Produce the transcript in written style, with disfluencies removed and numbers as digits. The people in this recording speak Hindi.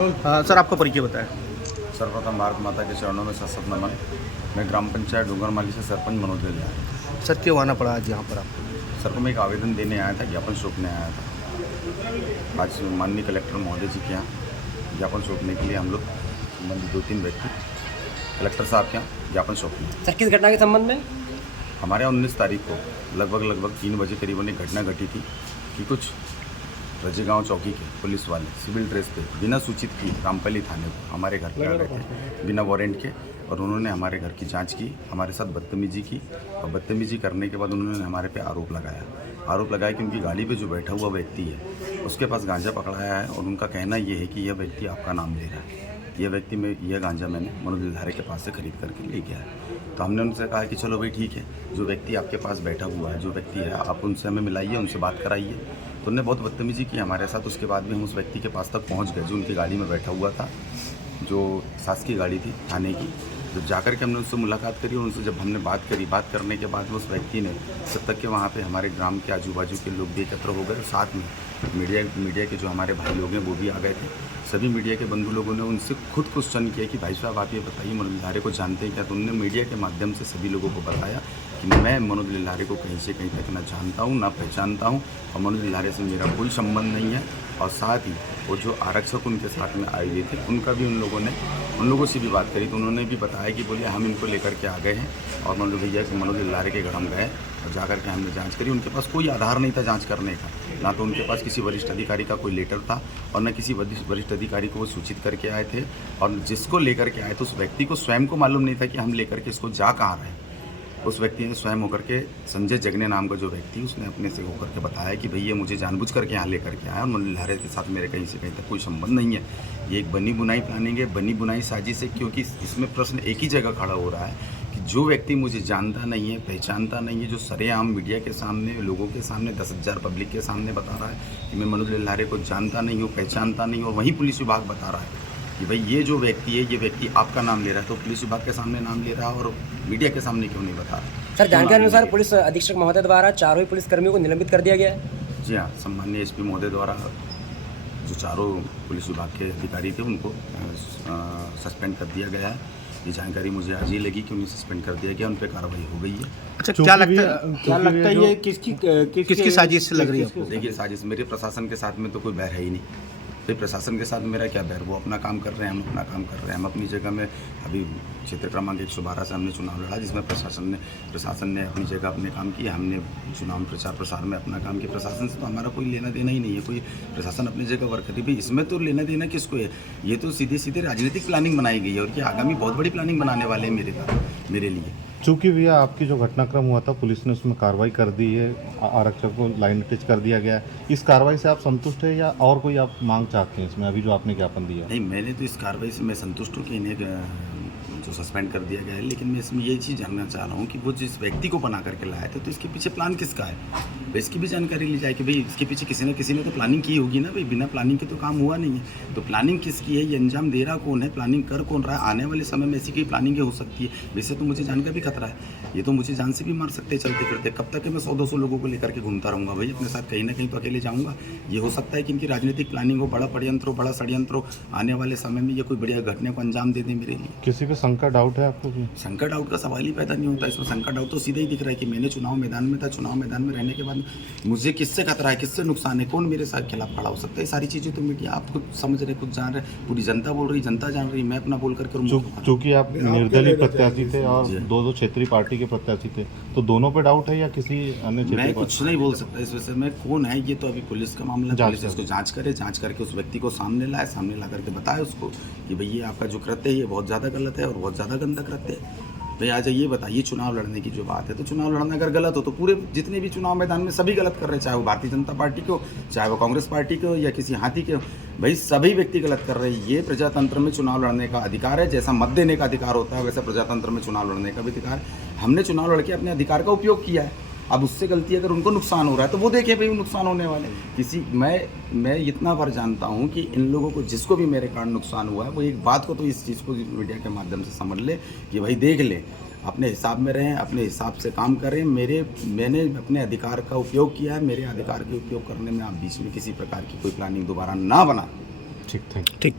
सर आपका परिचय बताएं। सर्वप्रथम भारत माता के चरणों में सशक्त नमन। मैं ग्राम पंचायत डूंगरमाली से सरपंच मनोज लिया। सर क्यों आना पड़ा आज यहाँ पर आपको? सर को मैं एक आवेदन देने आया था, ज्ञापन सौंपने आया था। आज माननीय कलेक्टर महोदय जी के यहाँ ज्ञापन सौंपने के लिए हम लोग संबंधित 2-3 व्यक्ति कलेक्टर साहब के यहाँ ज्ञापन सौंपने। सर किस घटना के संबंध में? हमारे यहाँ 19 तारीख को लगभग 3 बजे करीबन एक घटना घटी थी कि कुछ रजेगांव चौकी के पुलिस वाले सिविल ड्रेस पे बिना सूचित की रामपल्ली थाने को हमारे घर पे आ गए थे बिना वारंट के, और उन्होंने हमारे घर की जांच की, हमारे साथ बदतमीजी की, और बदतमीजी करने के बाद उन्होंने हमारे पे आरोप लगाया कि उनकी गाड़ी पे जो बैठा हुआ व्यक्ति है उसके पास गांजा पकड़ाया है, और उनका कहना ये है कि यह व्यक्ति आपका नाम ले रहा है। यह व्यक्ति में यह गांजा मैंने मनोज लिल्हारे के पास से खरीद करके ले गया है। तो हमने उनसे कहा कि चलो भाई ठीक है, जो व्यक्ति आपके पास बैठा हुआ है, जो व्यक्ति है, आप उनसे हमें मिलाइए, उनसे बात कराइए। तो उन्होंने बहुत बदतमीजी की हमारे साथ। उसके बाद भी हम उस व्यक्ति के पास तक पहुंच गए जो उनकी गाड़ी में बैठा हुआ था, जो शासकीय गाड़ी थी थाने की। तो जाकर के हमने उससे मुलाकात करी, और उनसे जब हमने बात करने के बाद उस व्यक्ति ने, जब तक कि वहाँ पे हमारे ग्राम के आजू बाजू के लोग भी एकत्र हो गए, साथ में मीडिया के जो हमारे भाई लोग हैं वो भी आ गए थे। सभी मीडिया के बंधु लोगों ने उनसे खुद क्वेश्चन किया कि भाई साहब आप ये बताइए मनोज लिल्हारे को जानते हैं क्या? तो उन्होंने मीडिया के माध्यम से सभी लोगों को बताया कि मैं मनोज लिल्हारे को कहीं से कहीं तक ना जानता हूँ, ना पहचानता हूँ, और मनोज लिल्हारे से मेरा कोई संबंध नहीं है। और साथ ही वो जो आरक्षक उनके साथ में आए हुए थे उनका भी उन लोगों से भी बात करी, तो उन्होंने भी बताया कि बोलिए हम इनको लेकर के आ गए हैं, और मनोज लिल्हारे के घर हम गए और जाकर के हमने जांच करी। उनके पास कोई आधार नहीं था जांच करने का, ना तो उनके पास किसी वरिष्ठ अधिकारी का कोई लेटर था, और न किसी वरिष्ठ अधिकारी को वो सूचित करके आए थे। और जिसको लेकर के आए थे उस व्यक्ति को स्वयं को मालूम नहीं था कि हम लेकर के इसको जा कहाँ रहे हैं। उस व्यक्ति ने स्वयं होकर के, संजय जगने नाम का जो व्यक्ति, उसने अपने से होकर के बताया कि भैया मुझे जानबूझ करके यहाँ लेकर के आया, और मनोज लिल्हारे के साथ मेरे कहीं से कहीं तक कोई संबंध नहीं है। ये एक बनी बुनाई प्लानिंग है, बनी बुनाई साजिश है, क्योंकि इसमें प्रश्न एक ही जगह खड़ा हो रहा है कि जो व्यक्ति मुझे जानता नहीं है, पहचानता नहीं है, जो सरेआम मीडिया के सामने, लोगों के सामने, 10,000 पब्लिक के सामने बता रहा है कि मैं मनोज लिल्हारे को जानता नहीं हूँ, पहचानता नहीं हूँ, और वहीं पुलिस विभाग बता रहा है कि भाई ये जो व्यक्ति है, ये व्यक्ति आपका नाम ले रहा है, तो पुलिस विभाग के सामने नाम ले रहा है और मीडिया के सामने क्यों नहीं बता रहा? सर जानकारी अनुसार पुलिस अधीक्षक महोदय द्वारा चारों ही पुलिसकर्मियों को निलंबित कर दिया गया है। जी हाँ, सम्माननीय एसपी महोदय द्वारा जो चारों पुलिस विभाग के अधिकारी थे उनको सस्पेंड कर दिया गया है। ये जानकारी मुझे आज ही लगी कि उन्हें सस्पेंड कर दिया गया, उन पर कार्रवाई हो गई है। अच्छा, क्या लगता है ये किसकी साजिश से लग रही है आपको? देखिए, साजिश मेरे प्रशासन के साथ में तो कोई बैर है ही नहीं। फिर प्रशासन के साथ मेरा क्या बैर? वो अपना काम कर रहे हैं, हम अपना काम कर रहे हैं। हम अपनी जगह में अभी क्षेत्र क्रमांक 112 से हमने चुनाव लड़ा, जिसमें प्रशासन ने अपनी जगह अपने काम किया, हमने चुनाव प्रचार प्रसार में अपना काम किया। प्रशासन से तो हमारा कोई लेना देना ही नहीं है। कोई प्रशासन अपनी जगह वर्क करी, भाई इसमें तो लेना देना किसको है? ये तो सीधे राजनीतिक प्लानिंग बनाई गई है, और ये आगामी बहुत बड़ी प्लानिंग बनाने वाले हैं मेरे लिए। चूँकि भैया आपकी जो घटनाक्रम हुआ था, पुलिस ने उसमें कार्रवाई कर दी है, आरक्षक को लाइन अटैच कर दिया गया है। इस कार्रवाई से आप संतुष्ट हैं या और कोई आप मांग चाहते हैं इसमें, अभी जो आपने ज्ञापन दिया? नहीं, मैंने तो इस कार्रवाई से मैं संतुष्ट हूँ कि इन्हें जो सस्पेंड कर दिया गया है, लेकिन मैं इसमें ये चीज़ जानना चाह रहा हूँ कि वो जिस व्यक्ति को बना करके लाए थे, तो इसके पीछे प्लान किसका है? तो इसकी भी जानकारी ली जाए कि भाई इसके पीछे किसी ने तो प्लानिंग की होगी ना। भाई बिना प्लानिंग के तो काम हुआ नहीं है। तो प्लानिंग किसकी है, ये अंजाम दे रहा कौन है, प्लानिंग कर कौन रहा है? आने वाले समय में ऐसी कई प्लानिंगें हो सकती है। वैसे तो मुझे जान का भी खतरा है, ये तो मुझे जान से भी मार सकते हैं चलते फिरते। कब तक मैं 100-200 लोगों को लेकर के घूमता रहूँगा भाई अपने साथ? कहीं ना कहीं तो अकेले जाऊँगा। ये हो सकता है कि इनकी राजनीतिक प्लानिंग हो, बड़ा षड्यंत्र हो, आने वाले समय में ये कोई बढ़िया घटना को अंजाम दे दें मेरे लिए। किसी पे शंका डाउट है आपको? शंका डाउट का सवाल ही पैदा नहीं होता इसमें। शंका डाउट तो सीधा ही दिख रहा है कि मैंने चुनाव मैदान में था, चुनाव मैदान में रहने के बाद मुझे किससे खतरा है, किससे नुकसान है, कौन मेरे साथ खिलाफ खड़ा हो सकता है? ये सारी चीज़ें तो मीडिया आप खुद समझ रहे, खुद जान रहे, पूरी जनता बोल रही, जनता जान रही, मैं अपना बोल करके। चूँकि आप निर्दलीय प्रत्याशी थे और दो क्षेत्रीय पार्टी के प्रत्याशी थे, तो दोनों पे डाउट है या किसी अन्य? मैं कुछ नहीं बोल सकता इस विषय में। कौन है ये तो अभी पुलिस का मामला है, पुलिस इसको जांच करे, जांच करके उस व्यक्ति को सामने ला करके बताए उसको कि भैया आपका जो कृत्य है ये बहुत ज़्यादा गलत है और बहुत ज़्यादा गंदा कृत्य है। भाई आज ये बताइए, चुनाव लड़ने की जो बात है, तो चुनाव लड़ना अगर गलत हो तो पूरे जितने भी चुनाव मैदान में सभी गलत कर रहे हैं, चाहे वो भारतीय जनता पार्टी को, चाहे वो कांग्रेस पार्टी को, या किसी हाथी के। भाई सभी व्यक्ति गलत कर रहे हैं। ये प्रजातंत्र में चुनाव लड़ने का अधिकार है, जैसा मत देने का अधिकार होता है वैसा प्रजातंत्र में चुनाव लड़ने का भी अधिकार है। हमने चुनाव लड़के अपने अधिकार का उपयोग किया है। अब उससे गलती अगर उनको नुकसान हो रहा है तो वो देखें भाई, वो नुकसान होने वाले किसी। मैं इतना बार जानता हूँ कि इन लोगों को, जिसको भी मेरे कारण नुकसान हुआ है, वो एक बात को तो इस चीज़ को मीडिया के माध्यम से समझ ले कि भाई देख ले, अपने हिसाब में रहें, अपने हिसाब से काम करें। मैंने अपने अधिकार का उपयोग किया है, मेरे अधिकार के उपयोग करने में आप बीच में किसी प्रकार की कोई प्लानिंग दोबारा ना बना। ठीक थैंक यू। ठीक